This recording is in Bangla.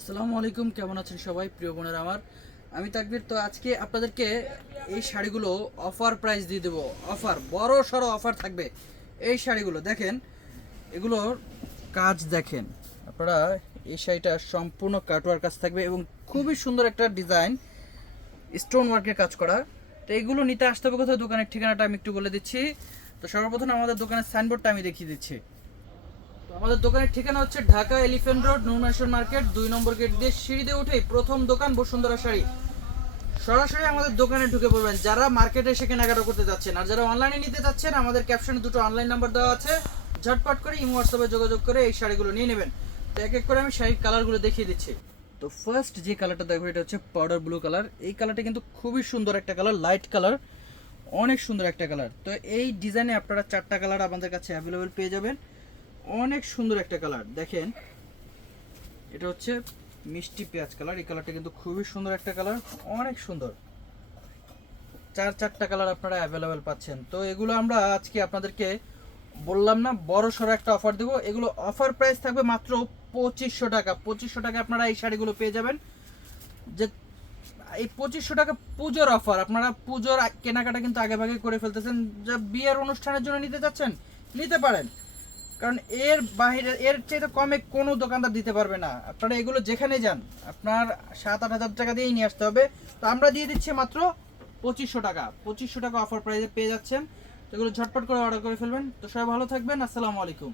আসসালামু আলাইকুম, কেমন আছেন সবাই? প্রিয় বোনের আমার, আমি তাকবির। তো আজকে আপনাদেরকে এই শাড়িগুলো অফার প্রাইস দিয়ে দেবো। অফার বড় সড়ো অফার থাকবে এই শাড়িগুলো। দেখেন, এগুলোর কাজ দেখেন। আপনারা এই শাড়িটা সম্পূর্ণ কাটওয়ার কাজ থাকবে এবং খুবই সুন্দর একটা ডিজাইন স্টোন ওয়ার্কের কাজ করা। তো এগুলো নিতে আসতে হবে কোথাও দোকানের ঠিকানাটা আমি একটু বলে দিচ্ছি। তো সর্বপ্রথম আমাদের দোকানের সাইনবোর্ডটা আমি দেখিয়ে দিচ্ছি। আমাদের দোকানের ঠিকানা হচ্ছে ঢাকা এলিফ্যান্ট রোড নুরমেশন মার্কেট, দুই নম্বর গেট দিয়ে সিঁড়ি দিয়ে উঠেই প্রথম দোকান বসুন্ধরা শাড়ি। সরাসরি আমাদের দোকানে ঢুকে পড়বেন। যারা মার্কেটে এসে কেনাকাটা করতে যাচ্ছেন আর যারা অনলাইনে নিতে যাচ্ছেন, আমাদের ক্যাপশনে দুটো অনলাইন নাম্বার দেওয়া আছে। ঝটপট করে ইমো হোয়াটসঅ্যাপে যোগাযোগ করে এই শাড়িগুলো নিয়ে নেবেন। তো এক এক করে আমি শাড়ির কালারগুলো দেখিয়ে দিচ্ছি। তো ফার্স্ট যে কালারটা দেখো, এটা হচ্ছে পাউডার ব্লু কালার এই কালারটা কিন্তু খুবই সুন্দর একটা কালার লাইট কালার অনেক সুন্দর একটা কালার তো এই ডিজাইনে আপনারা চারটা কালার আমাদের কাছে অ্যাভেলেবেল পেয়ে যাবেন। অনেক সুন্দর একটা কালার। দেখেন, এটা হচ্ছে মিষ্টি পেঁয়াজ কালার। এই কালারটা কিন্তু খুবই সুন্দর একটা কালার, অনেক সুন্দর। চার, চারটা কালার আপনারা অ্যাভেলেবেল পাচ্ছেন। তো এগুলো আমরা আজকে আপনাদেরকে বললাম না, বড় সড়ো একটা অফার দেবো। এগুলো অফার প্রাইস থাকবে মাত্র পঁচিশশো টাকা। পঁচিশশো টাকা আপনারা এই শাড়িগুলো পেয়ে যাবেন। যে, এই পঁচিশশো টাকা পুজোর অফার আপনারা পুজোর কেনাকাটা কিন্তু আগে ভাগে করে ফেলতেছেন। যা বিয়ের অনুষ্ঠানের জন্য নিতে চাচ্ছেন, নিতে পারেন। কারণ এর বাইরে, এর চেয়ে তো কমে কোনো দোকানদার দিতে পারবে না। আপনারা এগুলো যেখানে যান, আপনার সাত আট হাজার টাকা দিয়েই নিয়ে আসতে হবে। তো আমরা দিয়ে দিচ্ছি মাত্র পঁচিশশো টাকা। পঁচিশশো টাকা অফার প্রাইসে পেয়ে যাচ্ছেন। তো এগুলো ঝটপট করে অর্ডার করে ফেলবেন। তো সবাই ভালো থাকবেন। আসসালামু আলাইকুম।